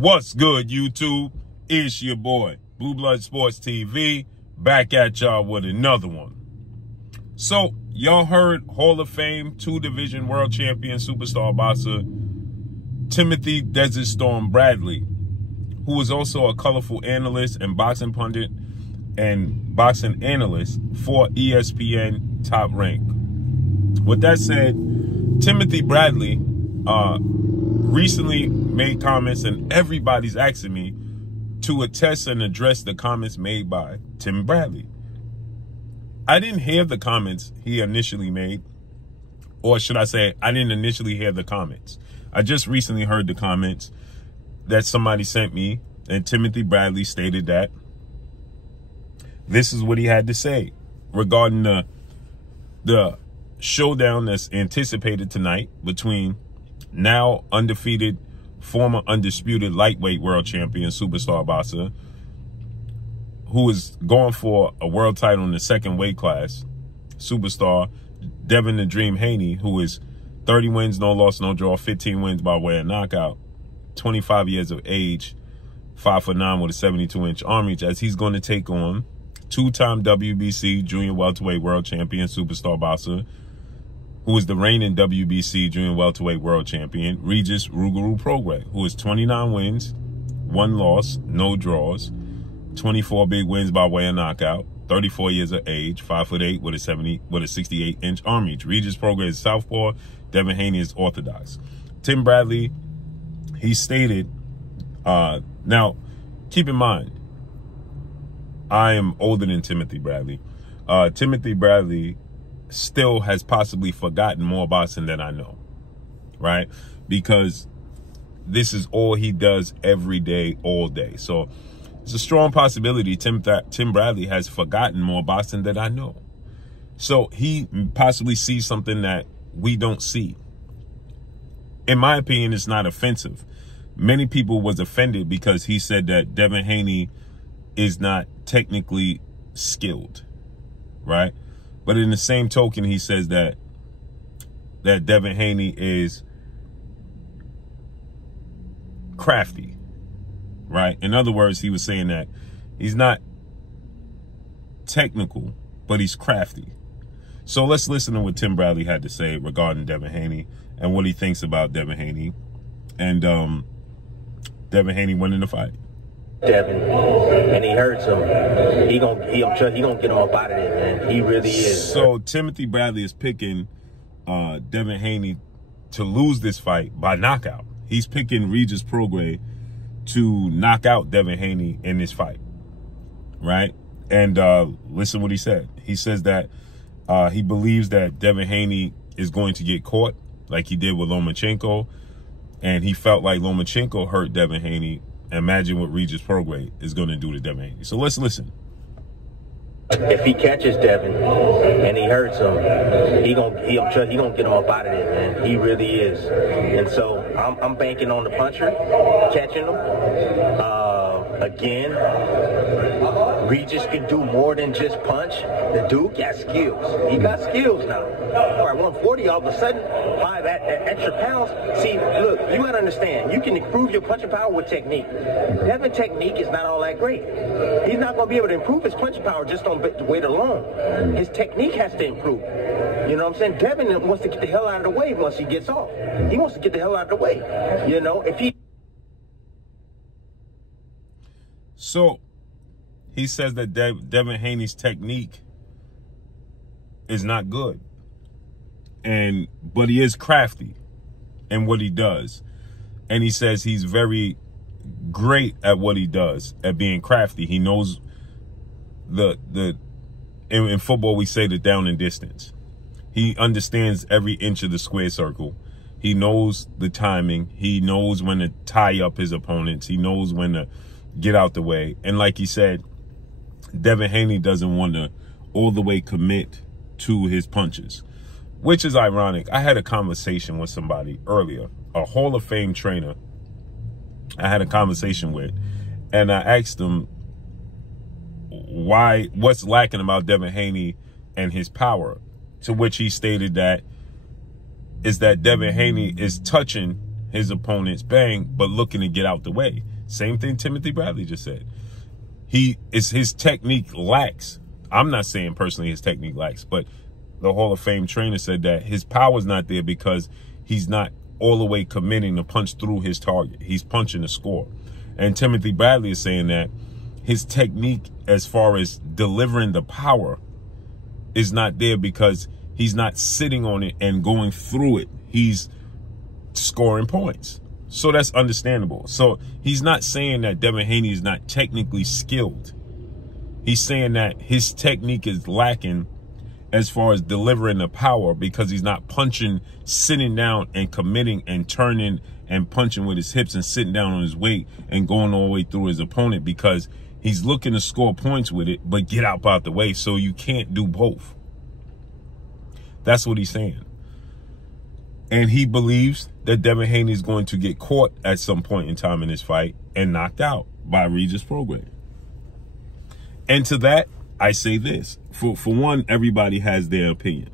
What's good, YouTube? It's your boy, Blue Blood Sports TV, back at y'all with another one. So, y'all heard Hall of Fame, two-division world champion superstar boxer Timothy Desert Storm Bradley, who is also a colorful analyst and boxing pundit and boxing analyst for ESPN Top Rank. With that said, Timothy Bradley recently made comments, and everybody's asking me to attest and address the comments made by Tim Bradley. I didn't hear the comments he initially made, or should I say, I didn't initially hear the comments. I just recently heard the comments that somebody sent me, and Timothy Bradley stated that this is what he had to say regarding the showdown that's anticipated tonight between now undefeated, former undisputed lightweight world champion superstar boxer who is going for a world title in the second weight class, superstar Devin the Dream Haney, who is 30 wins, no loss, no draw, 15 wins by way of knockout, 25 years of age, 5'9" with a 72-inch arm reach, as he's going to take on two-time WBC junior welterweight world champion superstar boxer, who is the reigning WBC junior welterweight world champion, Regis Prograis, who is 29 wins, 1 loss, no draws, 24 big wins by way of knockout, 34 years of age, 5'8" with a 68-inch arm reach. Regis Prograis is southpaw, Devin Haney is orthodox. Tim Bradley, he stated, now keep in mind, I am older than Timothy Bradley. Timothy Bradley still has possibly forgotten more boxing than I know, right? Because this is all he does every day, all day. So it's a strong possibility Tim Bradley has forgotten more boxing than I know. So he possibly sees something that we don't see. In my opinion, it's not offensive. Many people was offended because he said that Devin Haney is not technically skilled, right? But in the same token, he says that Devin Haney is crafty, right? In other words, he was saying that he's not technical, but he's crafty. So let's listen to what Tim Bradley had to say regarding Devin Haney and what he thinks about Devin Haney and Devin Haney winning the fight. Devin, and he hurts him. He gonna get him up out of there, man. He really is. So Timothy Bradley is picking Devin Haney to lose this fight by knockout. He's picking Regis Prograis to knock out Devin Haney in this fight, right? And listen what he said. He says that he believes that Devin Haney is going to get caught like he did with Lomachenko, and he felt like Lomachenko hurt Devin Haney. Imagine what Regis Prograis is going to do to Devin Haney. So let's listen. If he catches Devin and he hurts him, he gonna get him up out of there, man. He really is. And so I'm banking on the puncher catching him. Again, Regis can do more than just punch. The dude got skills. He got skills now. All right, 140, all of a sudden, 5 extra pounds. See, look, you gotta understand, you can improve your punching power with technique. Devin's technique is not all that great. He's not gonna be able to improve his punching power just on weight alone. His technique has to improve. You know what I'm saying? Devin wants to get the hell out of the way once he gets off. He wants to get the hell out of the way. You know, if he... So he says that Devin Haney's technique is not good, but he is crafty in what he does, and he says he's very great at what he does, at being crafty. He knows in football we say the down and distance. He understands every inch of the square circle. He knows the timing. He knows when to tie up his opponents. He knows when to get out the way. And like he said, Devin Haney doesn't want to all the way commit to his punches, which is ironic. I had a conversation with somebody earlier, a Hall of Fame trainer I had a conversation with, and I asked him what's lacking about Devin Haney and his power, to which he stated that Devin Haney is touching his opponent's bang, but looking to get out the way. Same thing Timothy Bradley just said. His technique lacks. I'm not saying personally his technique lacks, but the Hall of Fame trainer said that his power's not there because he's not all the way committing to punch through his target. He's punching the score. And Timothy Bradley is saying that his technique as far as delivering the power is not there because he's not sitting on it and going through it. He's scoring points. So that's understandable. So he's not saying that Devin Haney is not technically skilled. He's saying that his technique is lacking as far as delivering the power because he's not punching, sitting down and committing and turning and punching with his hips and sitting down on his weight and going all the way through his opponent because he's looking to score points with it, but get out the way. So you can't do both. That's what he's saying. And he believes that Devin Haney is going to get caught at some point in time in this fight and knocked out by Regis Prograis. And to that, I say this. For one, everybody has their opinion.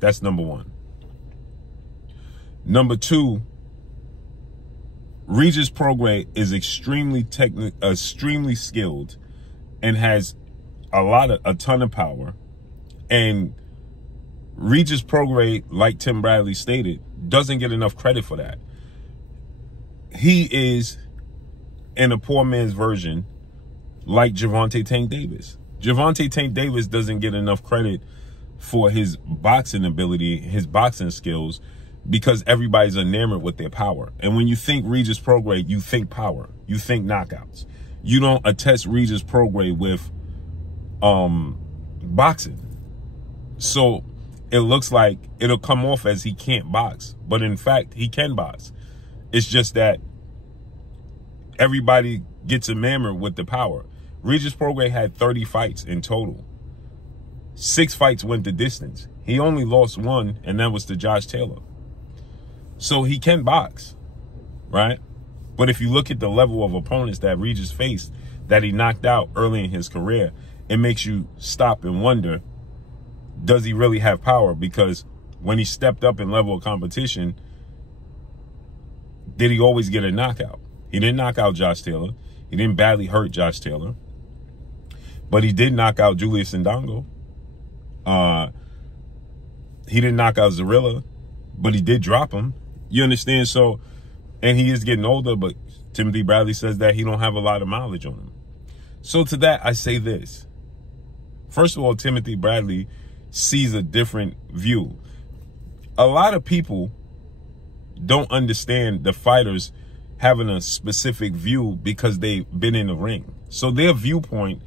That's number one. Number two, Regis Prograis is extremely skilled and has a ton of power. And Regis Prograis, like Tim Bradley stated, doesn't get enough credit for that. He is, in a poor man's version, like Gervonta Tank Davis. Gervonta Tank Davis doesn't get enough credit for his boxing ability, his boxing skills, because everybody's enamored with their power. And when you think Regis Prograis, you think power. You think knockouts. You don't attest Regis Prograis with boxing. So it looks like it'll come off as he can't box. But in fact, he can box. It's just that everybody gets enamored with the power. Regis Prograis had 30 fights in total. 6 fights went the distance. He only lost 1, and that was to Josh Taylor. So he can box, right? But if you look at the level of opponents that Regis faced, that he knocked out early in his career, it makes you stop and wonder, does he really have power? Because when he stepped up in level of competition, did he always get a knockout? He didn't knock out Josh Taylor. He didn't badly hurt Josh Taylor. But he did knock out Julius Ndongo. He didn't knock out Zarilla, but he did drop him. You understand? So, and he is getting older, but Timothy Bradley says that he don't have a lot of mileage on him. So to that, I say this. First of all, Timothy Bradley sees a different view. A lot of people don't understand the fighters having a specific view because they've been in the ring. So their viewpoint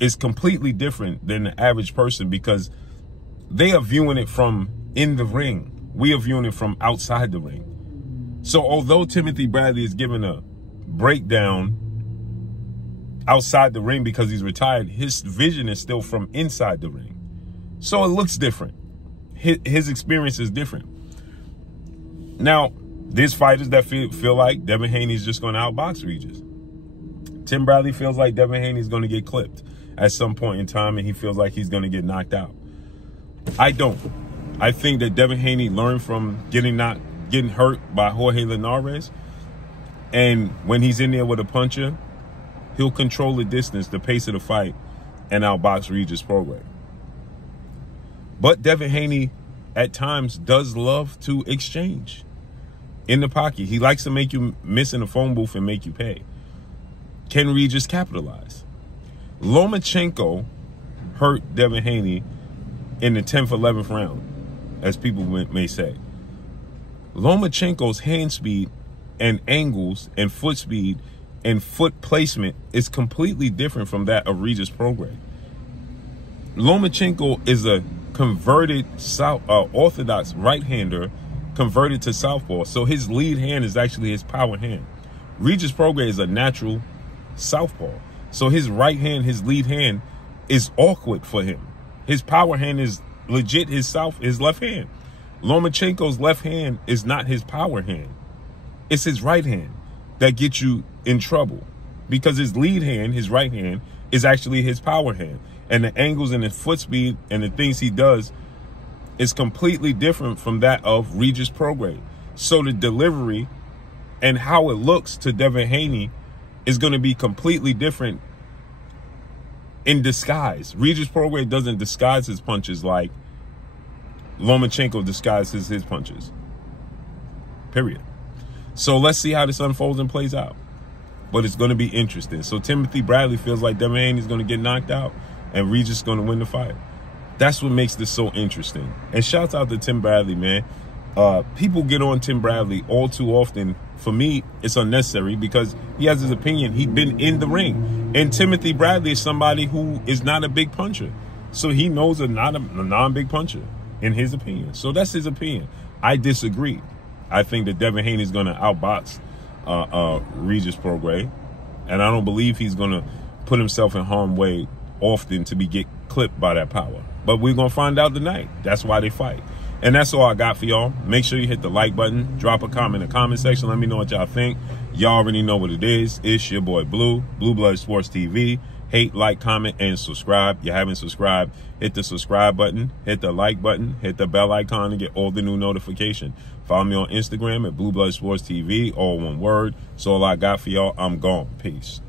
is completely different than the average person because they are viewing it from in the ring. We are viewing it from outside the ring. So although Timothy Bradley is giving a breakdown outside the ring because he's retired, his vision is still from inside the ring. So it looks different. His experience is different. Now, there's fighters that feel like Devin Haney is just going to outbox Regis. Tim Bradley feels like Devin Haney is going to get clipped at some point in time, and he feels like he's going to get knocked out. I don't. I think that Devin Haney learned from getting hurt by Jorge Linares, and when he's in there with a puncher, he'll control the distance, the pace of the fight, and outbox Regis Prograis. But Devin Haney, at times, does love to exchange in the pocket. He likes to make you miss in the phone booth and make you pay. Can Regis capitalize? Lomachenko hurt Devin Haney in the 10th, 11th round, as people may say. Lomachenko's hand speed and angles and foot speed and foot placement is completely different from that of Regis Prograis. Lomachenko is a converted orthodox right-hander converted to southpaw. So his lead hand is actually his power hand. Regis Prograis is a natural southpaw. So his right hand, his lead hand, is awkward for him. His power hand is legit his left hand. Lomachenko's left hand is not his power hand. It's his right hand that gets you in trouble because his lead hand, his right hand, is actually his power hand. And the angles and the foot speed and the things he does is completely different from that of Regis Prograis. So the delivery And how it looks to Devin Haney is going to be completely different in disguise. Regis Prograis doesn't disguise his punches like Lomachenko disguises his punches. Period. So let's see how this unfolds and plays out. But it's going to be interesting. So Timothy Bradley feels like Devin Haney's going to get knocked out and Regis is going to win the fight. That's what makes this so interesting. And shouts out to Tim Bradley, man. People get on Tim Bradley all too often. For me, it's unnecessary because he has his opinion. He's been in the ring. And Timothy Bradley is somebody who is not a big puncher. So he knows a non-big puncher, in his opinion. So that's his opinion. I disagree. I think that Devin Haney is going to outbox Regis Prograis. And I don't believe he's going to put himself in harm's way often to get clipped by that power. But we're going to find out tonight. That's why they fight. And that's all I got for y'all. Make sure you hit the like button. Drop a comment in the comment section. Let me know what y'all think. Y'all already know what it is. It's your boy Blue Blood Sports TV. Hate, like, comment, and subscribe. If you haven't subscribed, hit the subscribe button. Hit the like button. Hit the bell icon to get all the new notifications. Follow me on Instagram at Blue Blood Sports TV. All one word. So all I got for y'all. I'm gone. Peace.